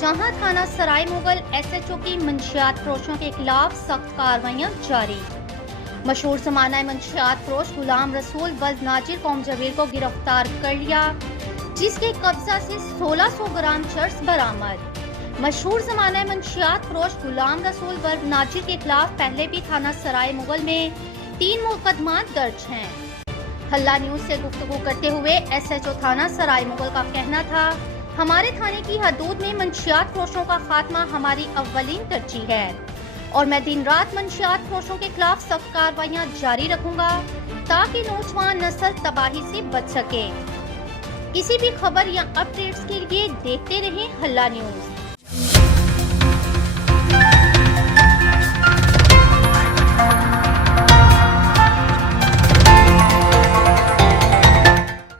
जहां थाना सराय मुगल एसएचओ की मंशियात फरोशों के खिलाफ सख्त कार्रवाइयां जारी। मशहूर ज़माना मंशियात फरोश गुलाम रसूल बज नाजिर कौम जबीर को गिरफ्तार कर लिया, जिसके कब्जा से 1600 ग्राम चर्स बरामद। मशहूर ज़माना मंशियात फरोश गुलाम रसूल बज नाजिर के खिलाफ पहले भी थाना सराय मुगल में 3 मुकदमा दर्ज हैं। हल्ला न्यूज से गुफ्तगू करते हुए एसएचओ थाना सराय मुगल का कहना था, हमारे थाने की हदूद में मंशियात फरोशों का खात्मा हमारी अव्वलीन तरजीह है और मैं दिन रात मंशियात फरोशों के खिलाफ सख्त कार्रवाइयां जारी रखूंगा ताकि नौजवान नस्ल तबाही से बच सके। किसी भी खबर या अपडेट्स के लिए देखते रहें हल्ला न्यूज।